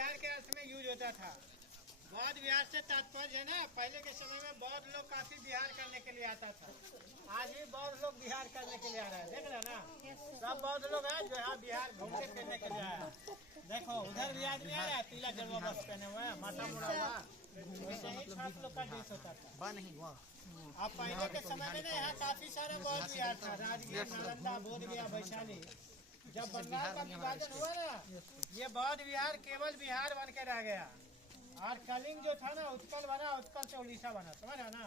बिहार के अर्थ में यूज होता था। बौद्ध विहार से तात्पर्य है ना, पहले के समय में बौद्ध लोग काफी विहार करने के लिए आता था। आज भी बौद्ध लोग विहार करने के लिए आ रहे हैं, देख रहे ना, सब बौद्ध लोग हैं जो यहाँ बिहार घूमने फिरने के लिए आया। देखो उधर भी आदमी आया, पीला जलवा बस पहने हुए हैं, माथा मुड़ा हुआ, वैसे ही छात्र लोग का ड्रेस होता था। अब पहले के समय में ना यहाँ काफी सारा बौद्ध विहार था, राजगीर, नालंदा, बोध गया, वैशाली। जब बंगाल का विभाजन हुआ ना, ये बौद्ध विहार केवल बिहार बन के रह गया, और कलिंग जो था ना उत्कल बना, उत्कल से उड़ीसा बना, समझ रहा ना।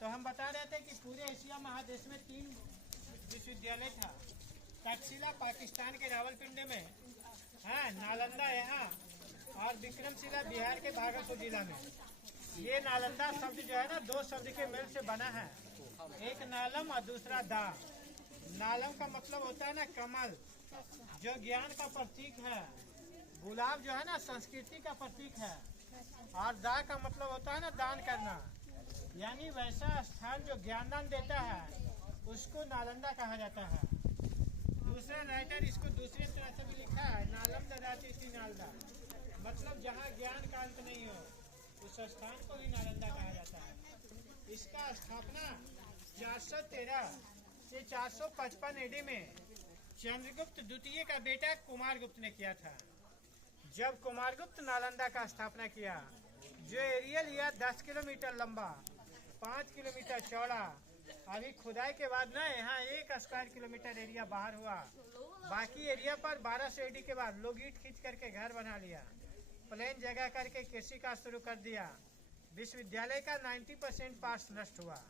तो हम बता रहे थे कि पूरे एशिया महादेश में 3 विश्वविद्यालय था। तक्षशिला पाकिस्तान के रावलपिंडी में, हाँ, नालंदा यहाँ, और विक्रमशिला बिहार के भागलपुर जिला में। ये नालंदा शब्द जो है ना 2 शब्द के मेल से बना है, एक नालम और दूसरा दा। नालम का मतलब होता है ना कमल, जो ज्ञान का प्रतीक है। गुलाब जो है ना संस्कृति का प्रतीक है, और दा का मतलब होता है ना दान करना, यानी वैसा स्थान जो ज्ञान दान देता है उसको नालंदा कहा जाता है। दूसरा राइटर इसको दूसरे तरह से भी लिखा है, नालम ददाती थी नालदा, मतलब जहाँ ज्ञान का अंत नहीं हो उस स्थान को भी नालंदा कहा जाता है। इसका स्थापना 413 से 455 एडी में चंद्रगुप्त द्वितीय का बेटा कुमारगुप्त ने किया था। जब कुमारगुप्त नालंदा का स्थापना किया, जो एरिया लिया 10 किलोमीटर लंबा, 5 किलोमीटर चौड़ा। अभी खुदाई के बाद ना यहाँ 1 स्क्वायर किलोमीटर एरिया बाहर हुआ। बाकी एरिया पर 1200 एडी के बाद लोग ईंट खींच करके घर बना लिया, प्लेन जगह करके कृषि का शुरू कर दिया। विश्वविद्यालय का 90% पार्ट नष्ट हुआ।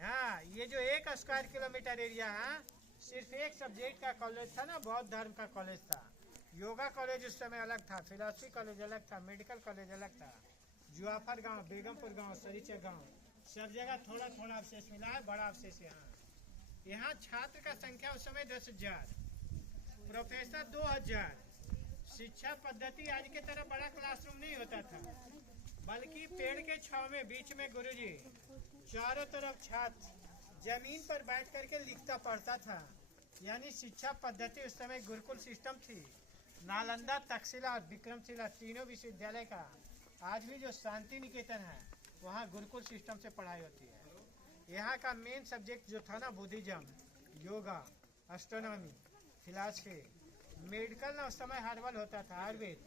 हाँ, ये जो 1 स्क्वायर किलोमीटर एरिया है, सिर्फ एक सब्जेक्ट का कॉलेज था ना, बौद्ध धर्म का कॉलेज था। योगा कॉलेज उस समय अलग था, फिलॉसफी कॉलेज अलग था, मेडिकल कॉलेज अलग था। जुआफर गांव, बेगमपुर गांव, सरीचे गांव, सब जगह थोड़ा थोड़ा अवशेष मिला है, बड़ा अवशेष यहाँ छात्र का संख्या उस समय 10,000, प्रोफेसर 2,000। शिक्षा पद्धति आज के तरह बड़ा क्लासरूम नहीं होता था, बल्कि पेड़ के छांव में बीच में गुरुजी, चारों तरफ छात्र, जमीन पर बैठ करके लिखता पढ़ता था। यानी शिक्षा पद्धति उस समय गुरुकुल सिस्टम थी। नालंदा, तक्षशिला और विक्रमशिला तीनों विश्वविद्यालय का आज भी जो शांति निकेतन है वहाँ गुरुकुल सिस्टम से पढ़ाई होती है। यहाँ का मेन सब्जेक्ट जो था ना Buddhism, yoga, astronomy, philosophy, medical ना उस समय हर्बल होता था, आयुर्वेद,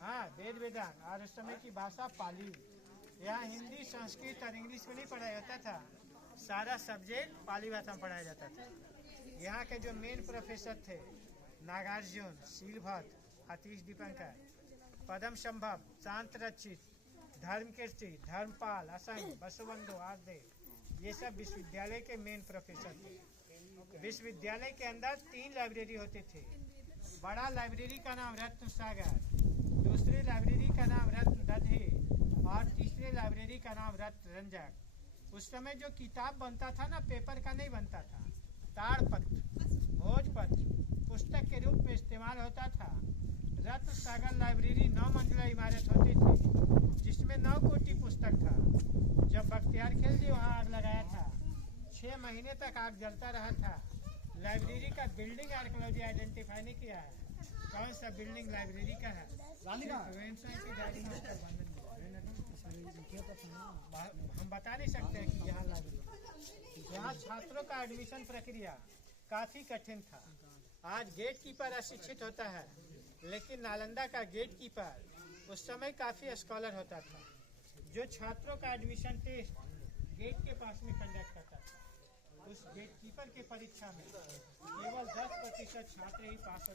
हाँ, वेद वेदांत, और उस समय की भाषा पाली। यहाँ हिंदी, संस्कृत और इंग्लिश में नहीं पढ़ाया जाता था, सारा सब्जेक्ट पाली भाषा में पढ़ाया जाता था। यहाँ के जो मेन प्रोफेसर थे नागार्जुन, शीलभद्र, आतिश दीपंकर, पद्म संभव, शांत रचित, धर्मकीर्ति, धर्मपाल, असंग, बसुबंधु आदि, ये सब विश्वविद्यालय के मेन प्रोफेसर थे। विश्वविद्यालय के अंदर 3 लाइब्रेरी होते थे। बड़ा लाइब्रेरी का नाम रत्न सागर, दूसरी लाइब्रेरी का नाम रत्न दधे, और तीसरी लाइब्रेरी का नाम रत्न रंजक। उस समय जो किताब बनता था ना, पेपर का नहीं बनता था, ताड़पत्र, भोजपत्र, पुस्तक के रूप में इस्तेमाल होता था। रत्न सागर लाइब्रेरी 9 मंजिला इमारत होती थी, जिसमें 9 कोटि पुस्तक था। जब बख्तियार खिलजी वहाँ आग लगाया था, 6 महीने तक आग जलता रहा था। लाइब्रेरी का बिल्डिंग आर्कियोलॉजी आइडेंटिफाई नहीं किया है, कौन सा बिल्डिंग लाइब्रेरी का है। हम बता नहीं सकते हैं कि यहाँ लाइब्रेरी। यहाँ छात्रों का एडमिशन प्रक्रिया काफी कठिन था। आज गेट कीपर अशिक्षित होता है, लेकिन नालंदा का गेट कीपर उस समय काफी स्कॉलर होता था, जो छात्रों का एडमिशन टेस्ट गेट के पास में कंडक्ट करता था। उस गेट कीपर के परीक्षा में केवल 10% छात्र ही पास